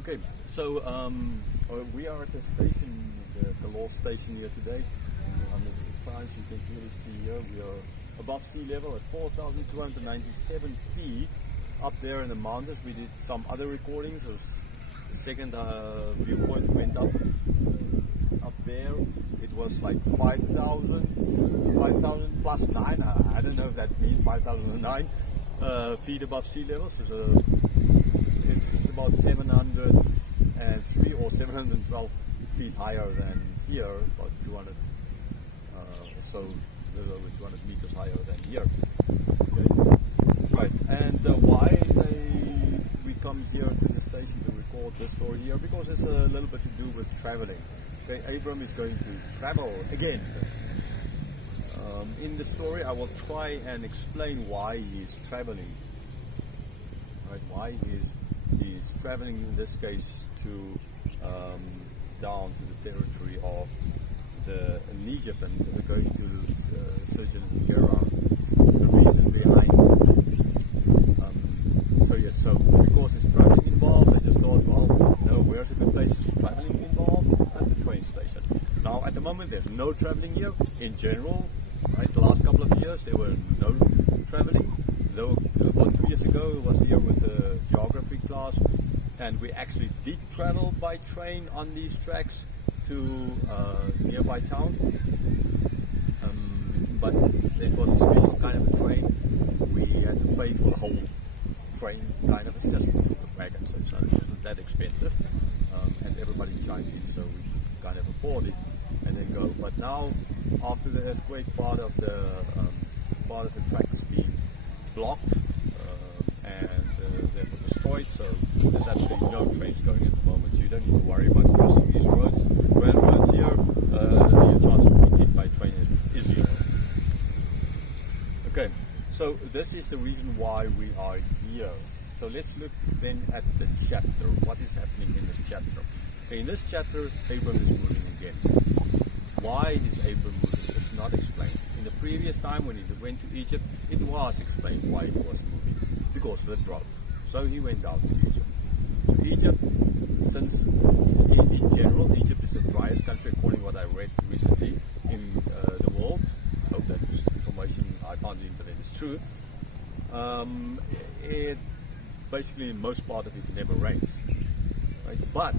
Okay, so we are at the station, the law station here today. Under the signs you can clearly see here, we are above sea level at 4,297 feet. Up there in the mountains, we did some other recordings. The second viewpoint went up there. It was like 5,000 plus 9. I don't know if that means 5,009 feet above sea level. So it's about 703 or 712 feet higher than here, about 200 or so, a little over 200 meters higher than here. Okay. Right, and why we come here to the station to record this story here? Because it's a little bit to do with traveling. Okay, Abram is going to travel again. In the story, I will try and explain why he is traveling. Right, why he is traveling in this case to down to the territory of in Egypt, and we're going to Surgeon Gera. The reason behind it. So because there's traveling involved, I just thought, well, where's a good place for traveling involved? At the train station. Now, at the moment, there's no traveling here. In general, right, the last couple of years, there were no traveling. Though about 2 years ago, I was here with a geography class, and we actually did travel by train on these tracks to nearby town. But it was a special kind of a train. We had to pay for the whole train, kind of. It's just a wagon, so it's not that expensive. And everybody chimed in, so we could kind of afford it and then go. But now, after the earthquake, part of the tracks being blocked and therefore destroyed, so there's actually no trains going at the moment. So you don't need to worry about crossing these roads. Grand roads here, your chance of being hit by a train is zero. Okay, so this is the reason why we are here. So let's look then at the chapter. What is happening in this chapter? Okay, in this chapter, Abram is moving again. Why is Abram moving? It's not explained. In the previous time when he went to Egypt, it was explained why he was moving. Because of the drought. So he went down to Egypt. So Egypt, since in general, Egypt is the driest country according to what I read recently in the world. I hope that information I found on the internet is true. It basically, in most part of it never rains. Right? But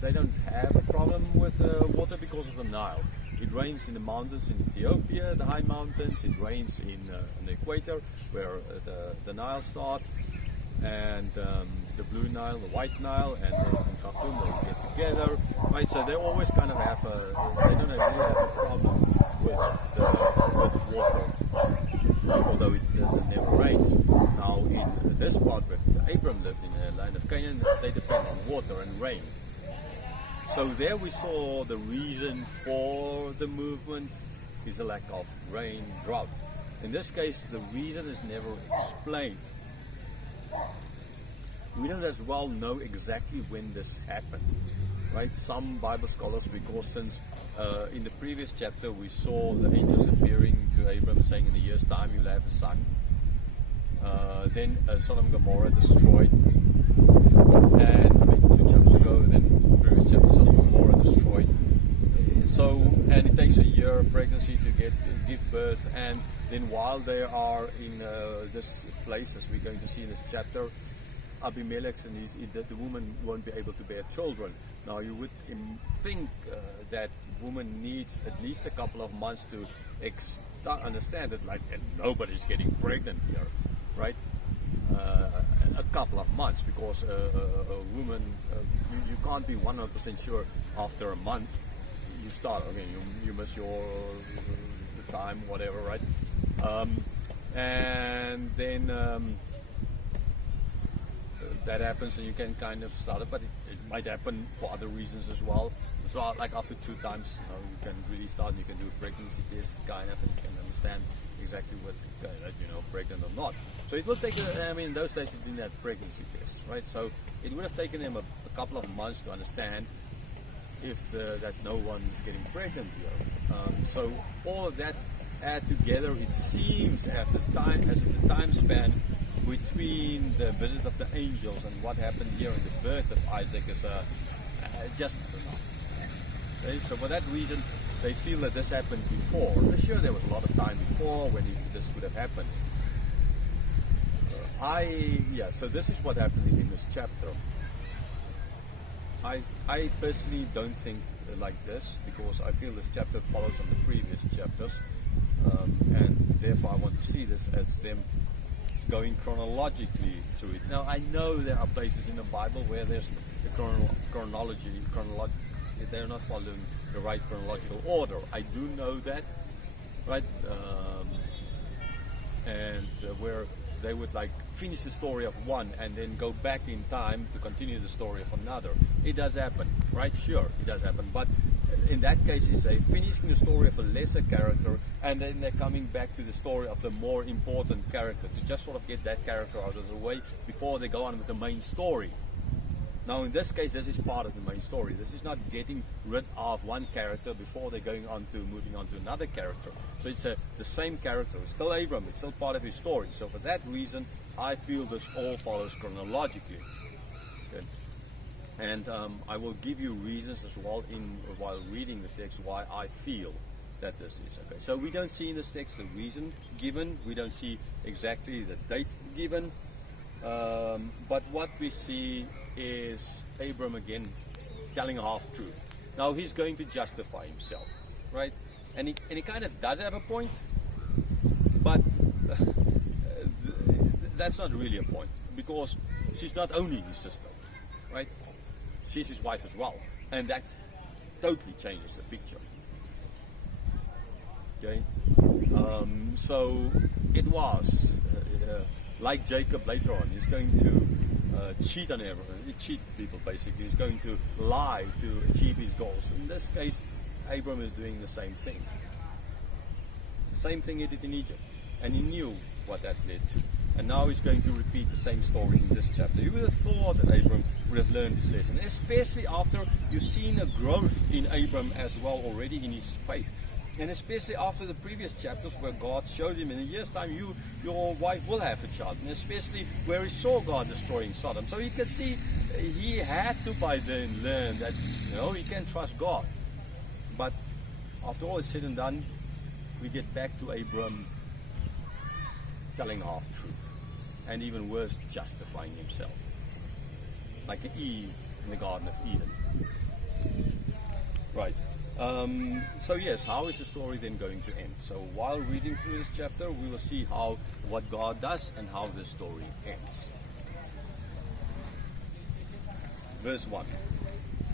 they don't have a problem with water because of the Nile. It rains in the mountains in Ethiopia, the high mountains. It rains in the equator where the Nile starts, and the Blue Nile, the White Nile, and in Khartoum they get together. Right, so they always kind of have they don't really have a problem with water, although it never rains. Now in this part where Abram lived, in the land of Canaan, they depend on water and rain. So there we saw the reason for the movement is a lack of rain, drought. In this case, the reason is never explained. We don't as well know exactly when this happened, right? Some Bible scholars, because since in the previous chapter we saw the angels appearing to Abram saying in a year's time you'll have a son. Then Sodom and Gomorrah destroyed, and 2 chapters ago, then previous chapter Sodom and Gomorrah destroyed. So, and it takes a year of pregnancy to give birth, and then while they are in this place, as we're going to see in this chapter, Abimelech and the woman won't be able to bear children. Now you would think that woman needs at least a couple of months to understand that, like, and nobody's getting pregnant here, right? A couple of months, because a woman, you can't be 100% sure after a month. You start, okay, you miss the time, whatever, right? And then that happens, and you can kind of start it, but it might happen for other reasons as well. So, like after 2 times, you can really start, and you can do a pregnancy test, kind of, and you can understand exactly what's pregnant or not. So it will take, in those days it didn't have pregnancy tests, right? So it would have taken them a couple of months to understand if that no one is getting pregnant here. So all of that add together, it seems as if the time span between the visit of the angels and what happened here in the birth of Isaac is just enough. Okay? So for that reason, they feel that this happened before. Sure, there was a lot of time before when this could have happened. So this is what happened in this chapter. I personally don't think like this, because I feel this chapter follows on the previous chapters, and therefore I want to see this as them going chronologically through it. Now I know there are places in the Bible where there's the chronology, they're not following the right chronological order. I do know that, right? Where they would like finish the story of one and then go back in time to continue the story of another. It does happen, right? Sure, it does happen. But in that case, it's a finishing the story of a lesser character, and then they're coming back to the story of the more important character to just sort of get that character out of the way before they go on with the main story. Now in this case, this is part of the main story. This is not getting rid of one character before they're moving on to another character. So it's the same character. It's still Abram. It's still part of his story. So for that reason, I feel this all follows chronologically. Okay. And I will give you reasons as well while reading the text why I feel that this is. Okay. So we don't see in this text the reason given. We don't see exactly the date given. But what we see is Abram again telling a half-truth. Now he's going to justify himself, right? And he kind of does have a point, but that's not really a point, because she's not only his sister, right? She's his wife as well, and that totally changes the picture. Okay, so it was like Jacob later on. He's going to cheat on everyone. Cheat people basically. He's going to lie to achieve his goals. In this case, Abram is doing the same thing. The same thing he did in Egypt, and he knew what that led to. And now he's going to repeat the same story in this chapter. You would have thought that Abram would have learned his lesson, especially after you've seen a growth in Abram as well already in his faith. And especially after the previous chapters where God showed him in a year's time your wife will have a child, and especially where he saw God destroying Sodom. So you can see he had to by then learn that he can trust God. But after all is said and done, we get back to Abram telling half-truth, and even worse, justifying himself, like Eve in the Garden of Eden. Right. So yes, how is the story then going to end? So while reading through this chapter, we will see what God does and how the story ends. Verse 1.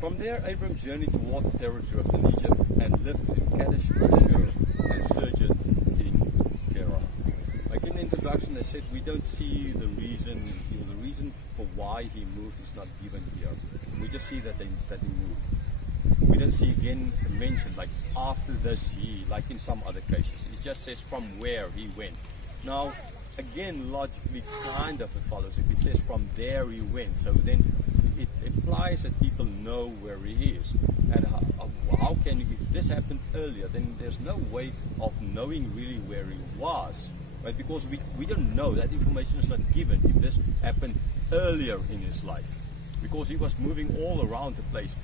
From there, Abram journeyed toward the territory of Egypt and lived in Kadesh Barnea and sojourned in Gerar. Like in the introduction, they said we don't see the reason. The reason for why he moved is not given here. We just see that he moved. We don't see again mentioned like after this like in some other cases. It just says from where he went. Now, again, logically kind of it follows. If it says from there he went, so then it implies that people know where he is. And how can if this happened earlier, then there's no way of knowing really where he was, right? Because we don't know. That information is not given if this happened earlier in his life, because he was moving all around the place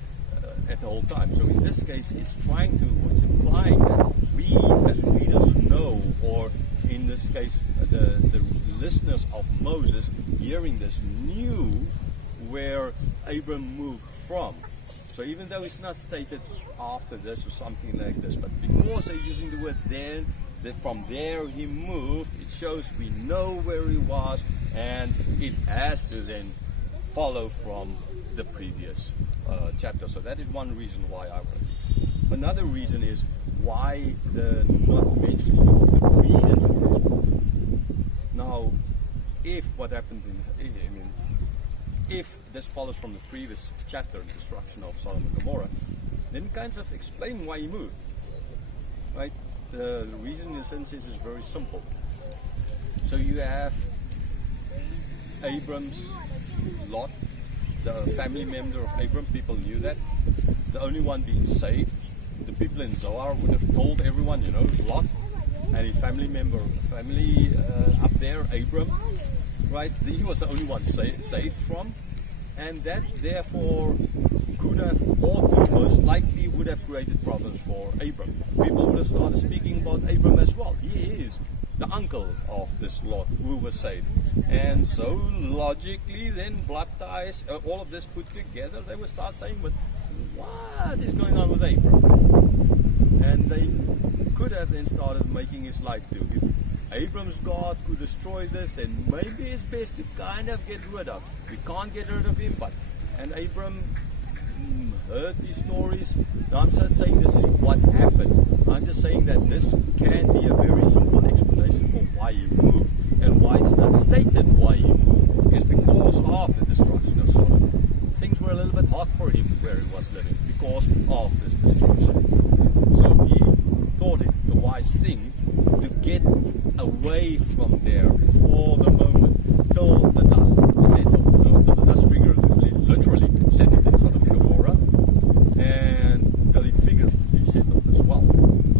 at the whole time. So in this case, it's implying that we as readers know, or in this case, the listeners of Moses hearing this knew where Abram moved from. So even though it's not stated after this or something like this, but because they're using the word then, that from there he moved, it shows we know where he was, and it has to then follow from the previous chapter. So that is one reason why I wrote. Another reason is why the not mentioning of the reason for his move. Now, if what happened if this follows from the previous chapter, the destruction of Sodom and Gomorrah, then kind of explain why he moved. Right? The reason in a sense is very simple. So you have Abram's Lot, the family member of Abram. People knew that. The only one being saved. The people in Zoar would have told everyone, Lot and his family member, up there, Abram. right? He was the only one saved from, and that therefore could have, or to most likely would have created problems for Abram. People would have started speaking about Abram as well. He is the uncle of this Lot who was saved. And so logically then blood ties, all of this put together, they would start saying, but what is going on with Abram? And they could have then started making his life to him. Abram's God could destroy this, and maybe it's best to kind of get rid of. We can't get rid of him, but and Abram heard these stories. Now I'm not saying this is what happened. I'm just saying that this can be a very simple explanation for why he moved, and why it's not stated why he moved is because of the destruction of Sodom. Things were a little bit hot for him where he was living because of this destruction. So he thought it the wise thing to get away from there for the moment till the dust settled, till the dust figuratively, literally settled in Sodom and Gomorrah, and till it figuratively settled as well.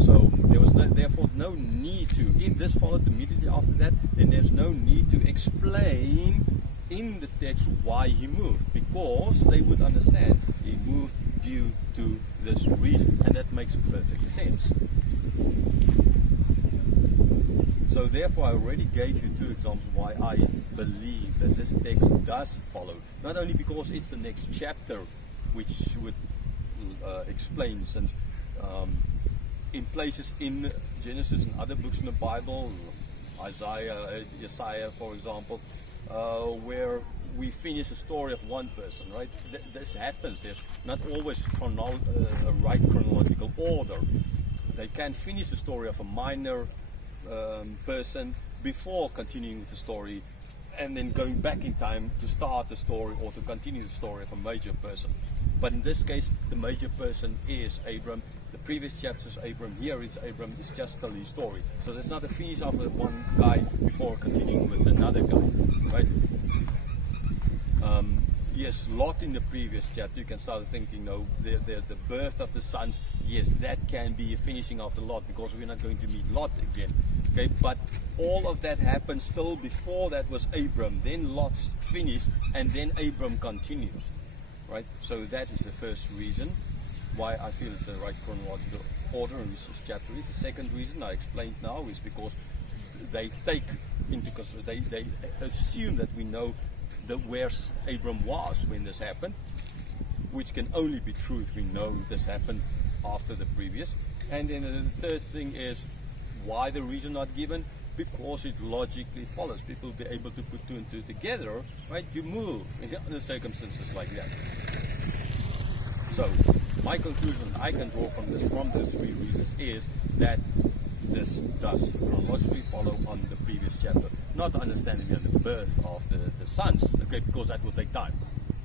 So there was therefore no need to, if this followed immediately after that, then there's no need to explain in the text why he moved, because they would understand he moved due to this reason, and that makes perfect sense. So therefore I already gave you two examples why I believe that this text does follow, not only because it's the next chapter which would explain, since in places in Genesis and other books in the Bible, Isaiah, for example, where we finish a story of one person, right? This happens. There's not always a right chronological order. They can finish the story of a minor person before continuing with the story, and then going back in time to start the story or to continue the story of a major person. But in this case, the major person is Abram. The previous chapters, Abram. Here it's Abram. It's just telling his story. So there's not a finish of one guy before continuing with another guy, right? Yes, Lot in the previous chapter, you can start thinking, no, the birth of the sons, yes, that can be a finishing of the Lot, because we're not going to meet Lot again. Okay, but all of that happened still before that was Abram. Then Lot's finished, and then Abram continues, right? So that is the first reason why I feel it's the right chronological order in this chapter. The second reason I explained now is because they take into consideration, they assume that we know where Abram was when this happened, which can only be true if we know this happened after the previous. And then the third thing is why the reason not given, because it logically follows. People will be able to put two and two together, right? You move in the circumstances like that. So my conclusion I can draw from those three reasons is that this does chronologically follow on the previous chapter. Not understanding the birth of the sons, okay, because that will take time,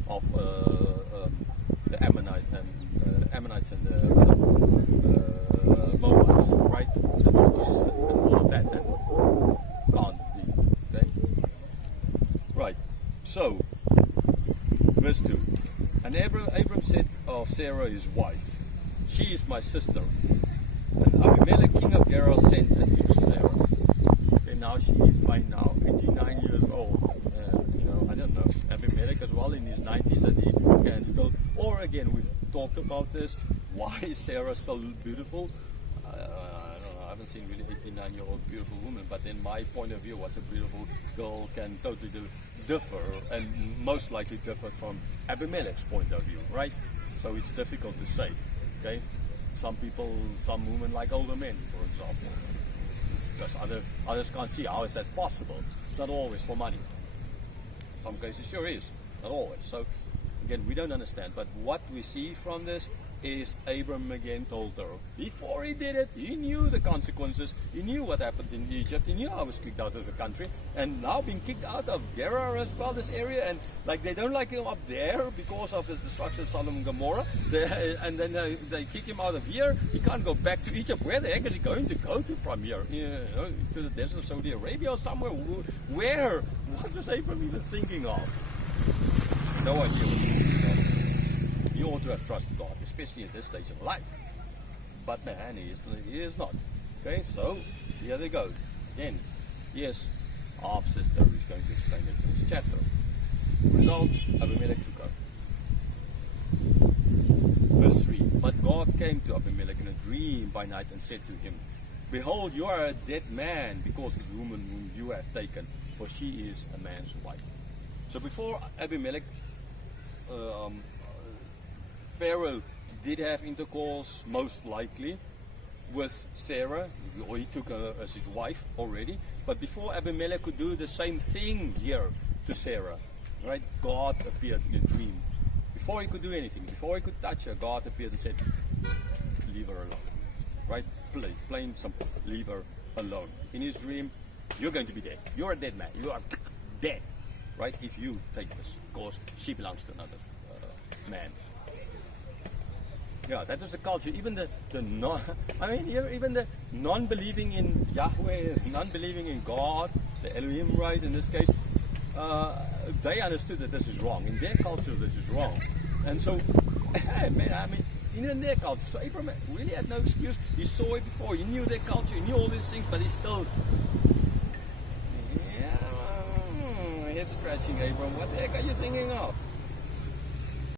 of the Ammonites and the Moabites, right? And all of that can't be, okay? Right, so, verse 2. And Abram said of Sarah his wife, she is my sister. And Abimelech king of Gerar sent unto Sarah. Okay, now she is by now 89 years old. I don't know, Abimelech as well in his 90s, that he can still, or again, we've talked about this, why is Sarah still beautiful? I don't know, I haven't seen really 89-year-old beautiful woman, but in my point of view, what's a beautiful girl can totally differ, and most likely differ from Abimelech's point of view, right? So it's difficult to say, okay? Some women like older men, for example. It's just others can't see how is that possible. It's not always for money. Some cases sure is, not always. So again, we don't understand. But what we see from this is Abram again told her, before he did it, he knew the consequences. He knew what happened in Egypt. He knew I was kicked out of the country, and now being kicked out of Gerar as well, this area, and like they don't like him up there because of the destruction of Sodom and Gomorrah. And then they kick him out of here. He can't go back to Egypt. Where the heck is he going to go to from here? To the desert of Saudi Arabia or somewhere? Where? What was Abram even thinking of? No idea what he was thinking of. You ought to have trusted God, especially at this stage of life. But man, he is not. Okay, so here they go. Again, yes, half-sister who's going to explain it in this chapter. Result, Abimelech took over. Verse 3, but God came to Abimelech in a dream by night and said to him, behold, you are a dead man because of the woman whom you have taken, for she is a man's wife. So before Abimelech, Pharaoh did have intercourse, most likely, with Sarah, or he took her as his wife already. But before Abimelech could do the same thing here to Sarah, right? God appeared in a dream. Before he could do anything, before he could touch her, God appeared and said, leave her alone. Right? Plain simple. Leave her alone. In his dream, you're going to be dead. You're a dead man. You are dead. Right? If you take this, because she belongs to another man. Yeah, that was the culture. Even the non-believing in Yahweh, non-believing in God, the Elohim, right, in this case, they understood that this is wrong. In their culture, this is wrong. And so, in their culture, so Abraham really had no excuse. He saw it before. He knew their culture. He knew all these things, but he still, head scratching, Abraham. What the heck are you thinking of?